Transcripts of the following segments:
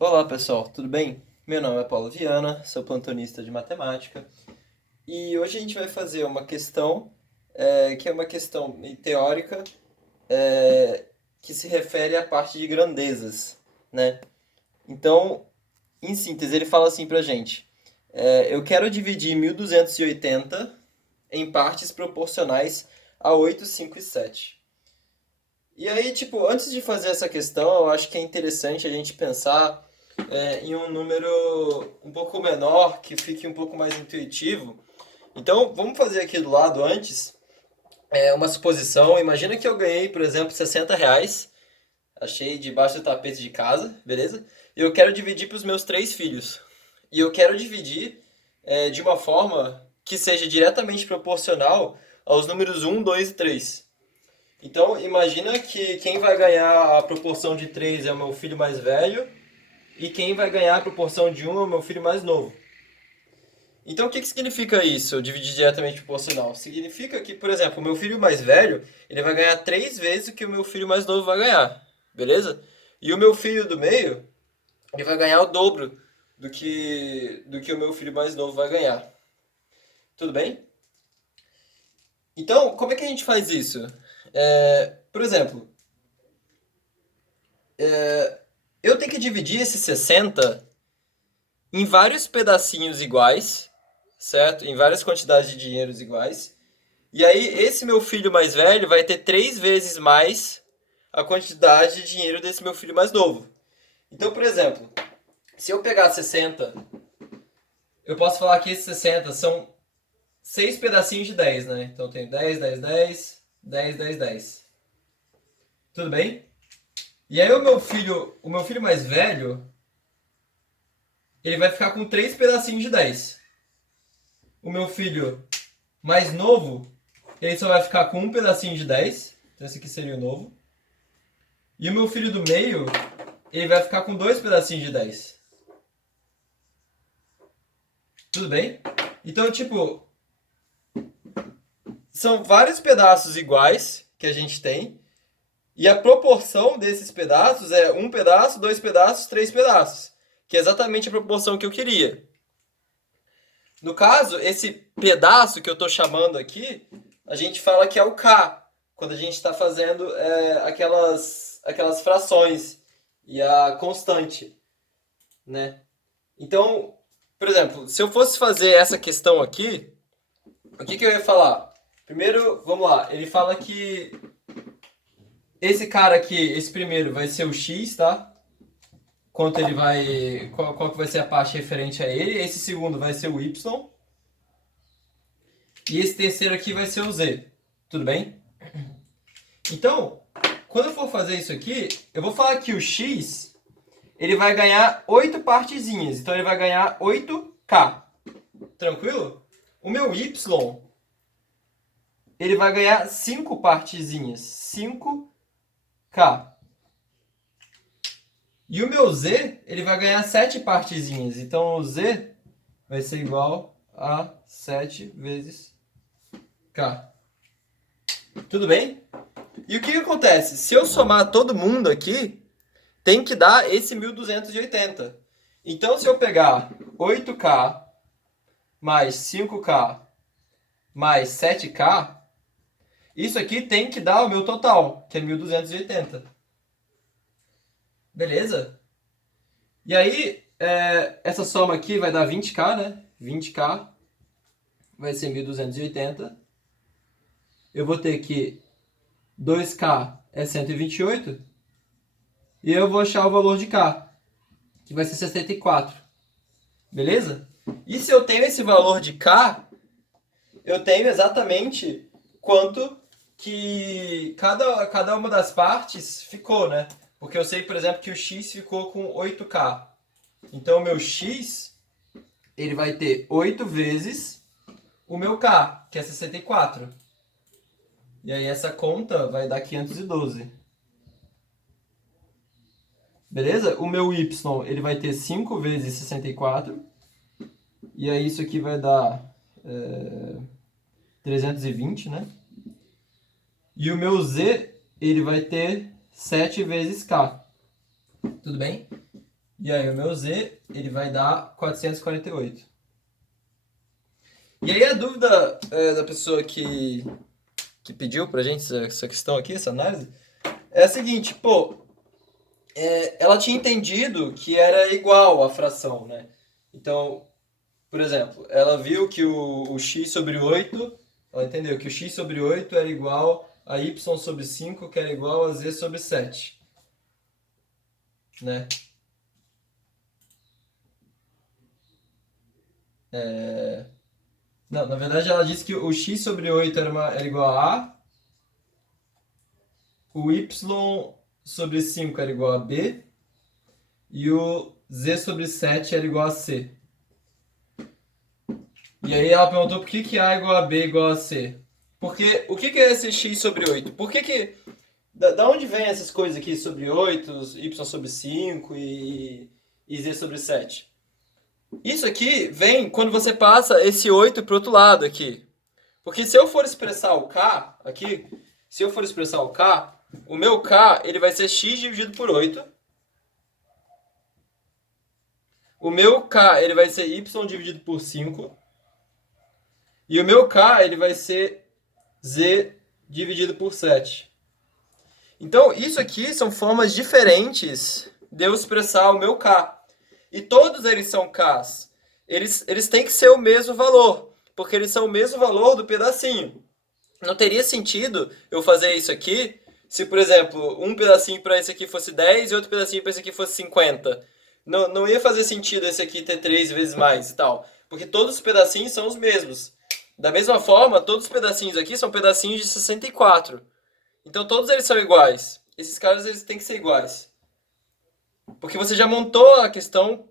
Olá pessoal, tudo bem? Meu nome é Paulo Viana, sou plantonista de matemática e hoje a gente vai fazer uma questão que é uma questão meio teórica é, que se refere à parte de grandezas, né? Então, em síntese, ele fala assim pra gente: eu quero dividir 1280 em partes proporcionais a 8, 5 e 7. E aí, tipo, antes de fazer essa questão, eu acho que é interessante a gente pensar em um número um pouco menor, que fique um pouco mais intuitivo. Então, vamos fazer aqui do lado antes uma suposição. Imagina que eu ganhei, por exemplo, R$ 60, achei debaixo do tapete de casa, beleza? E eu quero dividir para os meus três filhos. E eu quero dividir de uma forma que seja diretamente proporcional aos números um, 2 e 3. Então, imagina que quem vai ganhar a proporção de 3 é o meu filho mais velho e quem vai ganhar a proporção de um é o meu filho mais novo. Então, o que significa isso, eu dividir diretamente proporcional? Significa que, por exemplo, o meu filho mais velho, ele vai ganhar 3 vezes o que o meu filho mais novo vai ganhar, beleza? E o meu filho do meio, ele vai ganhar o dobro do que o meu filho mais novo vai ganhar. Tudo bem? Então, como é que a gente faz isso? Por exemplo, eu tenho que dividir esses 60 em vários pedacinhos iguais, certo? Em várias quantidades de dinheiros iguais. E aí, esse meu filho mais velho vai ter 3 vezes mais a quantidade de dinheiro desse meu filho mais novo. Então, por exemplo, se eu pegar 60, eu posso falar que esses 60 são 6 pedacinhos de 10, né? Então eu tenho 10, 10, 10, 10, 10, 10. Tudo bem? E aí o meu filho mais velho, ele vai ficar com 3 pedacinhos de 10. O meu filho mais novo, ele só vai ficar com um pedacinho de 10. Então esse aqui seria o novo. E o meu filho do meio, ele vai ficar com 2 pedacinhos de 10. Tudo bem? Então, tipo, são vários pedaços iguais que a gente tem. E a proporção desses pedaços é um pedaço, 2 pedaços, 3 pedaços. Que é exatamente a proporção que eu queria. No caso, esse pedaço que eu estou chamando aqui, a gente fala que é o K. Quando a gente está fazendo aquelas frações e a constante, né? Então, por exemplo, se eu fosse fazer essa questão aqui, o que eu ia falar? Primeiro, vamos lá, ele fala que esse cara aqui, esse primeiro, vai ser o X, tá? Quanto ele vai. Qual que vai ser a parte referente a ele. Esse segundo vai ser o Y. E esse terceiro aqui vai ser o Z. Tudo bem? Então, quando eu for fazer isso aqui, eu vou falar que o X ele vai ganhar 8 partezinhas. Então ele vai ganhar 8K. Tranquilo? O meu Y ele vai ganhar 5 partezinhas. 5K. E o meu Z, ele vai ganhar 7 partezinhas. Então o Z vai ser igual a 7 vezes K. Tudo bem? E o que acontece? Se eu somar todo mundo aqui, tem que dar esse 1280. Então se eu pegar 8K mais 5K mais 7K, isso aqui tem que dar o meu total, que é 1280. Beleza? E aí, essa soma aqui vai dar 20K, né? 20K vai ser 1280. Eu vou ter que 2K é 128. E eu vou achar o valor de K, que vai ser 64. Beleza? E se eu tenho esse valor de K, eu tenho exatamente quanto que cada uma das partes ficou, né? Porque eu sei, por exemplo, que o X ficou com 8K. Então, o meu X, ele vai ter 8 vezes o meu K, que é 64. E aí, essa conta vai dar 512. Beleza? O meu Y, ele vai ter 5 vezes 64. E aí, isso aqui vai dar 320, né? E o meu Z, ele vai ter 7 vezes K. Tudo bem? E aí o meu z, ele vai dar 448. E aí a dúvida da pessoa que pediu pra gente essa questão aqui, essa análise, é a seguinte, pô, ela tinha entendido que era igual a fração, né? Então, por exemplo, ela viu que o x sobre 8, ela entendeu que o x sobre 8 era igual a y sobre 5, que era igual a z sobre 7, né? Não, na verdade ela disse que o x sobre 8 era igual a o y sobre 5 era igual a b e o z sobre 7 era igual a c. E aí ela perguntou por que A igual a B igual a C. Porque o que é esse x sobre 8? Por que da onde vem essas coisas aqui sobre 8, y sobre 5 e z sobre 7? Isso aqui vem quando você passa esse 8 para o outro lado aqui. Porque se eu for expressar o k aqui, se eu for expressar o meu k ele vai ser x dividido por 8. O meu k ele vai ser y dividido por 5. E o meu k ele vai ser z dividido por 7. Então, isso aqui são formas diferentes de eu expressar o meu k. E todos eles são k's. Eles têm que ser o mesmo valor, porque eles são o mesmo valor do pedacinho. Não teria sentido eu fazer isso aqui se, por exemplo, um pedacinho para esse aqui fosse 10 e outro pedacinho para esse aqui fosse 50. Não ia fazer sentido esse aqui ter 3 vezes mais e tal, porque todos os pedacinhos são os mesmos. Da mesma forma, todos os pedacinhos aqui são pedacinhos de 64. Então todos eles são iguais. Esses caras eles têm que ser iguais. Porque você já montou a questão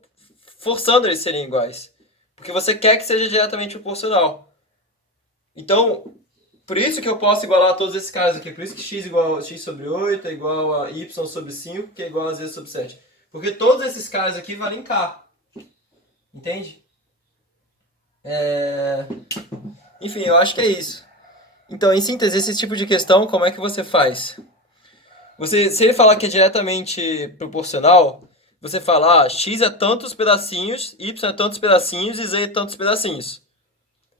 forçando eles a serem iguais. Porque você quer que seja diretamente proporcional. Então, por isso que eu posso igualar todos esses caras aqui. Por isso que x igual a x sobre 8 é igual a y sobre 5, que é igual a z sobre 7. Porque todos esses caras aqui valem k. Entende? Enfim, eu acho que é isso. Então, em síntese, esse tipo de questão, como é que você faz? Se ele falar que é diretamente proporcional, você fala, x é tantos pedacinhos, y é tantos pedacinhos e z é tantos pedacinhos.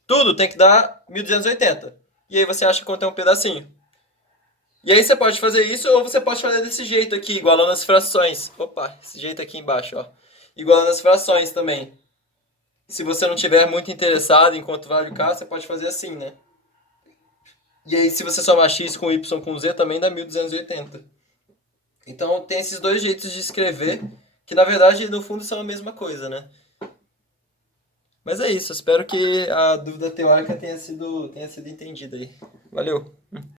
Tudo tem que dar 1280. E aí você acha quanto é um pedacinho. E aí você pode fazer isso ou você pode fazer desse jeito aqui, igualando as frações. Opa, esse jeito aqui embaixo, ó. Igualando as frações também. Se você não tiver muito interessado em quanto vale o k, você pode fazer assim, né? E aí se você somar x com y com z também dá 1280. Então tem esses dois jeitos de escrever, que na verdade no fundo são a mesma coisa, né? Mas é isso, espero que a dúvida teórica tenha sido entendida aí. Valeu!